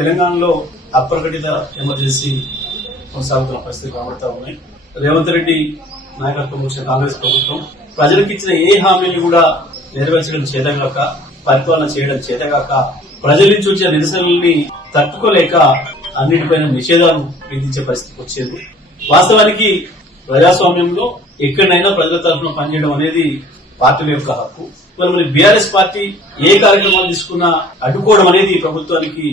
తెలంగాణలో అప్రకటిత ఎమర్జెన్సీ కొనసాగుతున్న పరిస్థితి కనబడతా ఉన్నాయి రేవంత్ రెడ్డి నాయకత్వం వచ్చిన కాంగ్రెస్ ప్రభుత్వం ప్రజలకు ఇచ్చిన ఏ హామీని కూడా నెరవేర్చడం చేతగాక పరిపాలన చేయడం చేతగాక ప్రజల నుంచి వచ్చే నిరసనల్ని తట్టుకోలేక అన్నిటిపైన నిషేధాలు విధించే పరిస్థితికి వచ్చింది వాస్తవానికి ప్రజాస్వామ్యంలో ఎక్కడైనా ప్రజల తరఫున పనిచేయడం అనేది పార్టీల యొక్క హక్కు మరి బీఆర్ఎస్ పార్టీ ఏ కార్యక్రమాలు తీసుకున్నా అడ్డుకోవడం అనేది ప్రభుత్వానికి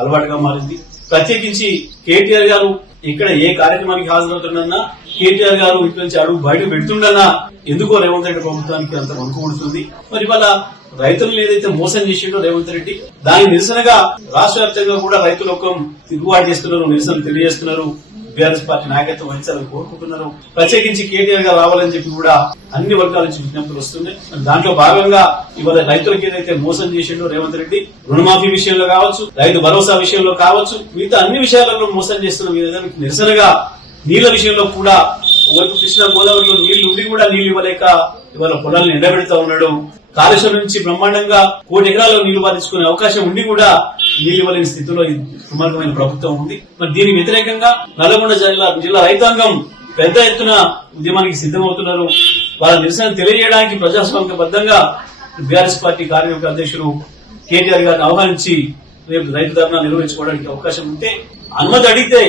అలవాటుగా మారింది ప్రత్యేకించి కేటీఆర్ గారు ఇక్కడ ఏ కార్యక్రమానికి హాజరవుతుండన్నా కేటీఆర్ గారు ఇంటి నుంచి అడుగు బయట పెడుతుండన్నా ఎందుకో రేవంత్ రెడ్డి ప్రభుత్వానికి అంత వణుకుడుతుంది మరి వాళ్ళ రైతులను ఏదైతే మోసం చేసిండో రేవంత్ రెడ్డి దాని నిరసనగా రాష్ట్ర వ్యాప్తంగా కూడా రైతులు ఒక తిరుగుబాటు చేస్తున్నారు నిరసన తెలియజేస్తున్నారు బీఆర్ఎస్ పార్టీ నాయకత్వం వహించాలని కోరుకుంటున్నారు ప్రత్యేకించి కేటీఆర్ గా రావాలని చెప్పి కూడా అన్ని వర్గాల నుంచి విజ్ఞప్తులు వస్తున్నాయి దాంట్లో భాగంగా ఇవాళ రైతులకు ఏదైతే మోసం చేసిండో రేవంత్ రెడ్డి రుణమాఫీ విషయంలో కావచ్చు రైతు భరోసా విషయంలో కావచ్చు మిగతా అన్ని విషయాలలో మోసం చేస్తున్న మీద నిరసనగా నీళ్ల విషయంలో కూడా ఒకవైపు కృష్ణా గోదావరిలో నీళ్లు ఉండి కూడా నీళ్లు ఇవ్వలేక ఇవాళ పొలాలను ఎండబెడతా ఉన్నాడు కాళేశ్వరం నుంచి బ్రహ్మాండంగా కోటి ఎకరాల్లో నీళ్లు పాలించుకునే అవకాశం ఉండి కూడా నిలివలేని స్థితిలో సుమార్గమైన ప్రభుత్వం ఉంది మరి దీని వ్యతిరేకంగా నల్లగొండ జిల్లా జిల్లా రైతాంగం పెద్ద ఎత్తున ఉద్యమానికి సిద్ధమవుతున్నారు వాళ్ళ నిరసన తెలియజేయడానికి బద్దంగా బీఆర్ఎస్ పార్టీ కార్యవర్గ అధ్యక్షులు కేటీఆర్ గారిని ఆహ్వానించి రేపు రైతు ధర్నా నిర్వహించుకోవడానికి అవకాశం ఉంటే అనుమతి అడిగితే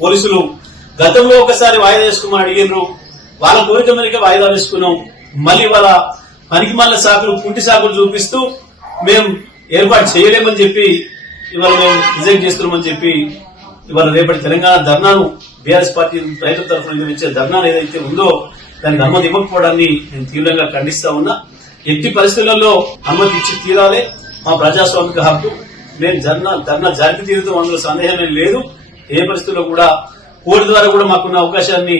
పోలీసులు గతంలో ఒకసారి వాయిదా వేసుకోమని అడిగారు వాళ్ళ కోరిక మీదకే వాయిదా వేసుకున్నాం మళ్ళీ వాళ్ళ పనికి మళ్ళీ సాకులు పుంటి సాకులు చూపిస్తూ మేము ఏర్పాటు చేయలేమని చెప్పి ఇవాళ మేము రిజెక్ట్ చేస్తున్నామని చెప్పి ఇవాళ రేపటి తెలంగాణ ధర్నాను బీఆర్ఎస్ పార్టీ రైతుల తరఫున నిర్వహించే ధర్నా ఏదైతే ఉందో దానికి అనుమతి ఇవ్వకపోవడాన్ని నేను తీవ్రంగా ఖండిస్తా ఉన్నా ఎట్టి పరిస్థితులలో అనుమతి ఇచ్చి తీరాలి మా ప్రజాస్వామిక హక్కు మేము ధర్నా ధర్నా జాతి తీరుతాం అందులో సందేహమే లేదు ఏ పరిస్థితుల్లో కూడా కోర్టు ద్వారా కూడా మాకున్న అవకాశాన్ని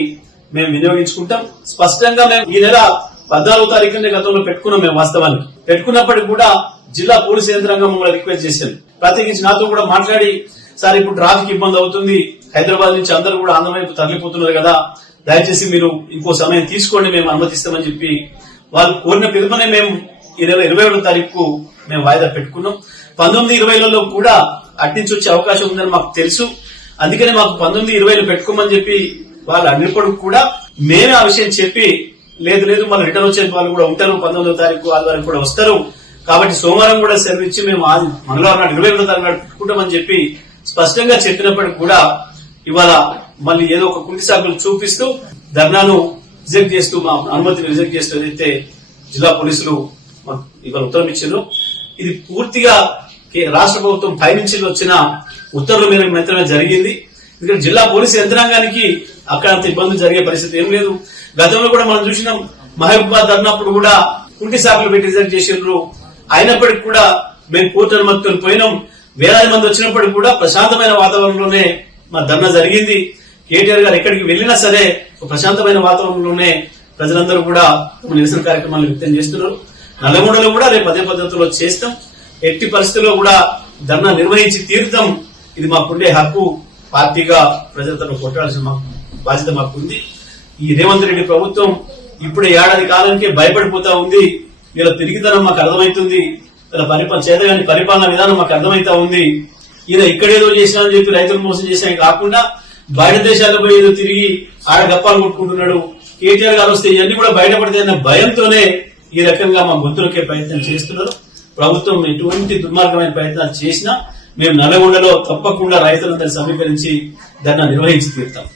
మేము వినియోగించుకుంటాం స్పష్టంగా మేము ఈ నెల పద్నాలుగో తారీఖునే గతంలో పెట్టుకున్నాం మేము వాస్తవాన్ని పెట్టుకున్నప్పటికి కూడా జిల్లా పోలీసు యంత్రాంగం మమ్మల్ని రిక్వెస్ట్ చేశాను ప్రత్యేకించి నాతో కూడా మాట్లాడి సార్ ఇప్పుడు ట్రాఫిక్ ఇబ్బంది అవుతుంది హైదరాబాద్ నుంచి అందరూ కూడా ఆంధ్ర వైపు తరలిపోతున్నారు కదా దయచేసి మీరు ఇంకో సమయం తీసుకోండి మేము అనుమతిస్తామని చెప్పి వాళ్ళు కోరిన పిలుపునే మేము ఇరవై ఇరవై ఏడో తారీఖు మేము వాయిదా పెట్టుకున్నాం పంతొమ్మిది ఇరవైలలో కూడా అట్టించి వచ్చే అవకాశం ఉందని మాకు తెలుసు అందుకనే మాకు పంతొమ్మిది ఇరవైలు పెట్టుకోమని చెప్పి వాళ్ళు అన్నిప్పటికి కూడా మేమే ఆ విషయం చెప్పి లేదు లేదు మళ్ళీ రిటర్న్ వచ్చే వాళ్ళు కూడా ఉంటారు పంతొమ్మిదో తారీఖు ఆదివారం కూడా వస్తారు కాబట్టి సోమవారం కూడా సెలవు ఇచ్చి మేము మంగళవారం నాడు ఇరవై ఎనిమిదో తారీఖు నాడు పెట్టుకుంటామని చెప్పి స్పష్టంగా చెప్పినప్పటికీ కూడా ఇవాళ మళ్ళీ ఏదో ఒక కుంటి సాకులు చూపిస్తూ ధర్నాను రిజెక్ట్ చేస్తూ మా అనుమతిని రిజెక్ట్ చేస్తూ ఏదైతే జిల్లా పోలీసులు ఇవాళ ఉత్తరం ఇచ్చారు ఇది పూర్తిగా రాష్ట్ర ప్రభుత్వం పైనుంచి వచ్చిన ఉత్తర్వుల మేరకు మాత్రమే జరిగింది ఎందుకంటే జిల్లా పోలీసు యంత్రాంగానికి అక్కడ అంత ఇబ్బందులు జరిగే పరిస్థితి ఏం లేదు గతంలో కూడా మనం చూసినాం మహబూబాద్ అన్నప్పుడు కూడా కుంటి సాకులు పెట్టి రిజెక్ట్ చేసిండ్రు అయినప్పటికీ కూడా మేము కోర్టు అనుమతికొని పోయినాం వేలాది మంది వచ్చినప్పటికీ కూడా ప్రశాంతమైన వాతావరణంలోనే మా ధర్నా జరిగింది కేటీఆర్ గారు ఎక్కడికి వెళ్ళినా సరే ప్రశాంతమైన వాతావరణంలోనే ప్రజలందరూ కూడా తమ నిరసన కార్యక్రమాలు వ్యక్తం చేస్తున్నారు నల్లగొండలో కూడా రేపు అదే పద్ధతిలో చేస్తాం ఎట్టి పరిస్థితుల్లో కూడా ధర్నా నిర్వహించి తీరుతాం ఇది మాకుండే హక్కు పార్టీగా ప్రజలతో కొట్టాల్సిన బాధ్యత మాకుంది ఈ రేవంత్ రెడ్డి ప్రభుత్వం ఇప్పుడు ఏడాది కాలానికే భయపడిపోతా ఉంది వీళ్ళ తిరిగితనం మాకు అర్థమవుతుంది వీళ్ళ పరిపాలన చేతగాని పరిపాలన విధానం మాకు అర్థమవుతా ఉంది ఈయన ఇక్కడేదో చేసినా అని చెప్పి రైతులు మోసం చేసినా కాకుండా బయట దేశాల్లో పోయి ఏదో తిరిగి ఆడ గప్పాలు కొట్టుకుంటున్నాడు కేటీఆర్ గారు వస్తే ఇవన్నీ కూడా అనే భయంతోనే ఈ రకంగా మా గొంతులకే ప్రయత్నం చేస్తున్నారు ప్రభుత్వం ఎటువంటి దుర్మార్గమైన ప్రయత్నాలు చేసినా మేము నల్లగొండలో తప్పకుండా రైతులందరినీ సమీకరించి ధర్నా నిర్వహించి తీరుతాం